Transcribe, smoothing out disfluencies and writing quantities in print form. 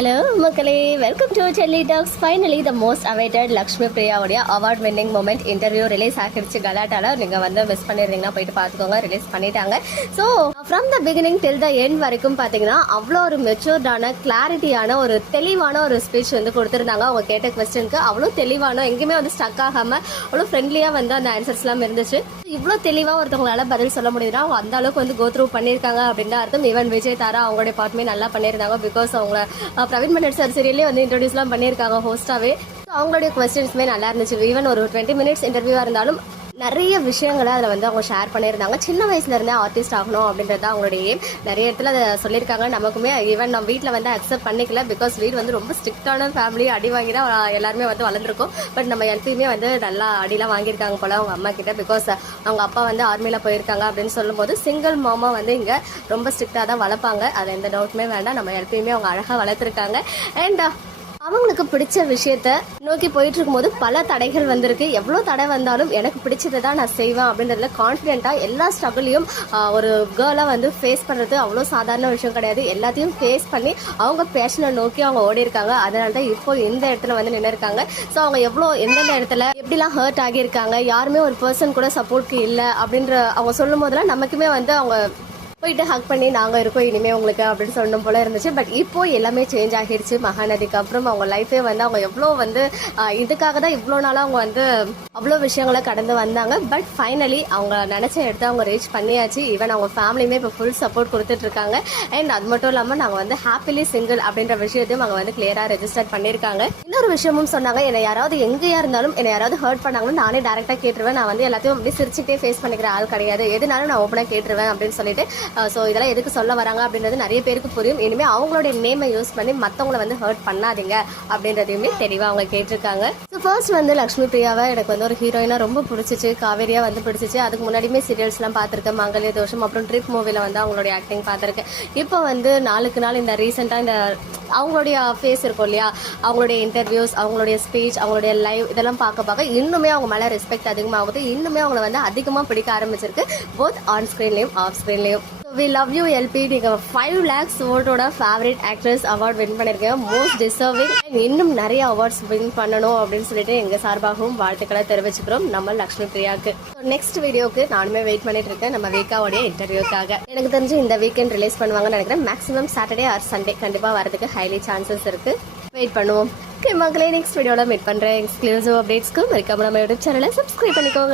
Hello மக்களே, welcome to telly talks. Finally the most awaited Lakshmi பிரியாவுடைய award winning moment interview release ஆகிடுச்சு. கலாட்டால நீங்கள் வந்து மிஸ் பண்ணியிருந்தீங்கன்னா போயிட்டு பார்த்துக்கோங்க. ரிலீஸ் பண்ணிட்டாங்க. So from the beginning till the end வரைக்கும் பார்த்தீங்கன்னா அவ்வளோ ஒரு மெச்சூர்டான கிளாரிட்டியான ஒரு தெளிவான ஒரு ஸ்பீச் வந்து கொடுத்துருந்தாங்க. அவங்க கேட்ட கொஸ்டினுக்கு அவ்வளோ தெளிவான, எங்கேயுமே வந்து ஸ்டக் ஆகாமல் அவ்வளோ ஃப்ரெண்ட்லியாக வந்து அந்த ஆன்சர்ஸ்லாம் இருந்துச்சு. இவ்வளோ தெளிவாக ஒருத்தவங்களால பதில் சொல்ல முடியுதுன்னா அவங்க அந்த அளவுக்கு வந்து கோத்ரூ பண்ணியிருக்காங்க அப்படின்னு அர்த்தம். ஈவன் விஜய் தாரா அவங்களுடைய பார்ட்டுமே நல்லா பண்ணியிருந்தாங்க. பிகாஸ் அவங்க பிரவீன் மன்னர் சார் சீரியல்லே வந்து இன்ட்ரோடியூஸ்லாம் பண்ணியிருக்காங்க ஹோஸ்டாவே. ஸோ அவங்களுடைய கொஸ்டின்ஸுமே நல்லா இருந்துச்சு. ஈவன் ஒரு 20 minutes இன்டர்வியூவாக இருந்தாலும் நிறைய விஷயங்களை அதில் வந்து அவங்க ஷேர் பண்ணியிருந்தாங்க. சின்ன வயசுலேருந்தே ஆர்டிஸ்ட் ஆகணும் அப்படின்றது அவங்களுடைய எய்ம். நிறைய இடத்துல அதை சொல்லியிருக்காங்க. நமக்குமே ஈவன் நம்ம வீட்டில் வந்து அக்செப்ட் பண்ணிக்கல. பிகாஸ் வீடு வந்து ரொம்ப ஸ்ட்ரிக்டான ஃபேமிலி, அடி வாங்கி தான் எல்லாருமே வந்து வளர்ந்துருக்கும். பட் நம்ம எப்பயுமே வந்து நல்லா அடிலாம் வாங்கியிருக்காங்க போல அவங்க அம்மா கிட்ட. பிகாஸ் அவங்க அப்பா வந்து ஆர்மியில் போயிருக்காங்க அப்படின்னு சொல்லும்போது சிங்கிள் மாமா வந்து இங்கே ரொம்ப ஸ்ட்ரிக்டாக தான் வளர்ப்பாங்க. அது எந்த டவுட்டுமே வேண்டாம். நம்ம எப்பயுமே அவங்க அழகாக வளர்த்துருக்காங்க. அண்ட் அவங்களுக்கு பிடிச்ச விஷயத்த நோக்கி போயிட்டு இருக்கும்போது பல தடைகள் வந்திருக்கு. எவ்வளோ தடை வந்தாலும் எனக்கு பிடிச்சதை தான் நான் செய்வேன் அப்படின்றதுல கான்ஃபிடென்ட்டாக எல்லா ஸ்ட்ரகிளையும் ஒரு கேர்ளாக வந்து ஃபேஸ் பண்ணுறது அவ்வளோ சாதாரண விஷயம் கிடையாது. எல்லாத்தையும் ஃபேஸ் பண்ணி அவங்க பேஷனை நோக்கி அவங்க ஓடி இருக்காங்க. அதனால தான் இப்போ இந்த இடத்துல வந்து நின்று இருக்காங்க. ஸோ அவங்க எவ்வளோ எந்தெந்த இடத்துல எப்படிலாம் ஹர்ட் ஆகியிருக்காங்க, யாருமே ஒரு பர்சன் கூட சப்போர்ட்க்கு இல்லை அப்படின்ற அவங்க சொல்லும் போதெல்லாம் நமக்குமே வந்து அவங்க போயிட்டு ஹக் பண்ணி நாங்கள் இருக்கோம் இனிமேல் உங்களுக்கு அப்படின்னு சொன்ன போல இருந்துச்சு. பட் இப்போ எல்லாமே சேஞ்ச் ஆகிடுச்சு. மகாநதிக்கு அப்புறம் அவங்க லைஃபே வந்து அவங்க எவ்வளோ வந்து இதுக்காக தான் இவ்வளோ நாளாக அவங்க வந்து அவ்வளோ விஷயங்களை கடந்து வந்தாங்க. பட் ஃபைனலி அவங்க நினச்ச இடத்த அவங்க ரீச் பண்ணியாச்சு. ஈவன் அவங்க ஃபேமிலியுமே இப்போ ஃபுல் சப்போர்ட் கொடுத்துட்ருக்காங்க. அண்ட் அது மட்டும் இல்லாமல் நாங்கள் வந்து ஹாப்பிலி சிங்கிள் அப்படின்ற விஷயத்தையும் அவங்க வந்து கிளியராக ரெஜிஸ்டர் பண்ணியிருக்காங்க. இன்னொரு விஷயமும் சொன்னாங்க, என்னை யாராவது எங்கேயா இருந்தாலும் என்னை யாராவது ஹர்ட் பண்ணாங்கன்னு நானே டேரெக்டாக கேட்டுருவேன். நான் வந்து எல்லாத்தையும் அப்படி சிரிச்சுட்டே ஃபேஸ் பண்ணிக்கிற ஆள் கிடையாது. எதுனாலும் நான் ஓப்பனாக கேட்டுருவேன் அப்படின்னு சொல்லிட்டு. ஸோ இதெல்லாம் எதுக்கு சொல்ல வராங்க அப்படின்றது நிறைய பேருக்கு புரியும். இனிமேல் அவங்களுடைய நேமை யூஸ் பண்ணி மற்றவங்களை வந்து ஹர்ட் பண்ணாதீங்க அப்படின்றதையுமே தெளிவாக அவங்க கேட்டிருக்காங்க. ஸோ ஃபர்ஸ்ட் வந்து லக்ஷ்மி பிரியாவை எனக்கு வந்து ஒரு ஹீரோயினாக ரொம்ப பிடிச்சிச்சு. காவேரியா வந்து பிடிச்சிச்சு. அதுக்கு முன்னாடியுமே சீரியல்ஸ்லாம் பார்த்துருக்கேன். மங்கல்ய தோஷம், அப்புறம் ட்ரிப் மூவியில் வந்து அவங்களுடைய ஆக்டிங் பார்த்துருக்கேன். இப்போ வந்து நாளுக்கு நாள் இந்த ரீசெண்டாக இந்த அவங்களுடைய ஃபேஸ் இருக்கும் இல்லையா, அவங்களுடைய இன்டர்வியூஸ், அவங்களுடைய ஸ்பீச், அவங்களுடைய லைவ் இதெல்லாம் பார்க்க இன்னுமே அவங்க மேலே ரெஸ்பெக்ட் அதிகமாகுது. இன்னுமே அவங்களை வந்து அதிகமாக பிடிக்க ஆரம்பிச்சிருக்கு. போத் ஆன் ஸ்க்ரீன்லேயும் ஆஃப் ஸ்க்ரீன்லேயும். We love you LP. நீங்கள் 5 lakhs ஓட்டோட ஃபேவரட் ஆக்ட்ரஸ் அவார்ட் வின் பண்ணியிருக்கீங்க. Most deserving. இன்னும் நிறைய அவார்ட்ஸ் வின் பண்ணணும் அப்படின்னு சொல்லிட்டு எங்கள் சார்பாகவும் வாழ்த்துக்களை தெரிவிச்சுக்கிறோம் நம்ம லக்ஷ்மி பிரியாவுக்கு. நெக்ஸ்ட் வீடியோக்கு நானுமே வெயிட் பண்ணிட்டு இருக்கேன், நம்ம வீக்காவுடைய இன்டர்வியூக்காக. எனக்கு தெரிஞ்சு இந்த வீக்கெண்ட் ரிலீஸ் பண்ணுவாங்கன்னு நினைக்கிறேன். மேக்ஸிமம் சாட்டர்டே ஆர் சண்டே கண்டிப்பாக வரதுக்கு ஹைலி சான்சஸ் இருக்கு. வெயிட் பண்ணுவோம். ஓகே மக்களே, நெக்ஸ்ட் வீடியோவில் மீட் பண்ணுறேன். எக்ஸ்க்ளூசிவ் அப்டேட்ஸ்க்கு மறக்காம நம்ம யூடியூப் சேனலை சப்ஸ்கிரைப் பண்ணிக்கோங்க.